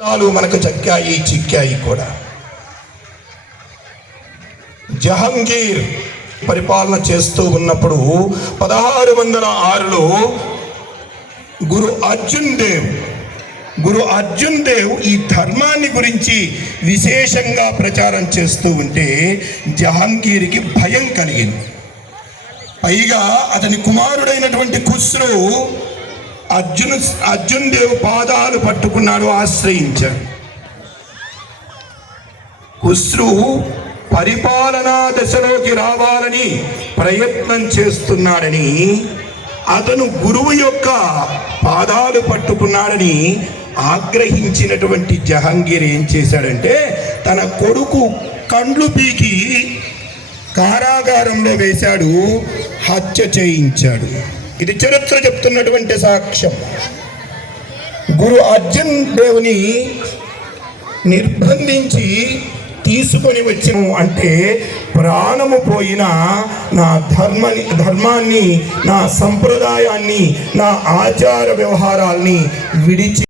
రాలు మనకు చక్కాయి చిక్కాయి కూడా. జహంగీర్ పరిపాలన చేస్తూ ఉన్నప్పుడు పదహారు వందల ఆరులో గురు అర్జున్ దేవ్ గురు అర్జున్ దేవ్ ఈ ధర్మాన్ని గురించి విశేషంగా ప్రచారం చేస్తూ ఉంటే జహాంగీర్కి భయం కలిగింది. పైగా అతని కుమారుడైనటువంటి ఖుస్రు అర్జున్ అర్జున్ దేవ్ పాదాలు పట్టుకున్నాడు ఆశ్రయించాడు. ఖుస్రు పరిపాలనా దశలోకి రావాలని ప్రయత్నం చేస్తున్నాడని అతను గురువు యొక్క పాదాలు పట్టుకున్నాడని ఆగ్రహించినటువంటి జహంగీర్ ఏం చేశాడంటే తన కొడుకు కండ్లు పీకి కారాగారంలో వేశాడు హత్య చేయించాడు. ఇది చరిత్ర చెప్తున్నటువంటి సాక్ష్యం. గురు అర్జున్ దేవుని నిర్బంధించి తీసుకొని వచ్చిన అంటే ప్రాణము పోయిన నా ధర్మని ధర్మాన్ని నా సంప్రదాయాన్ని నా ఆచార వ్యవహారాల్ని విడిచి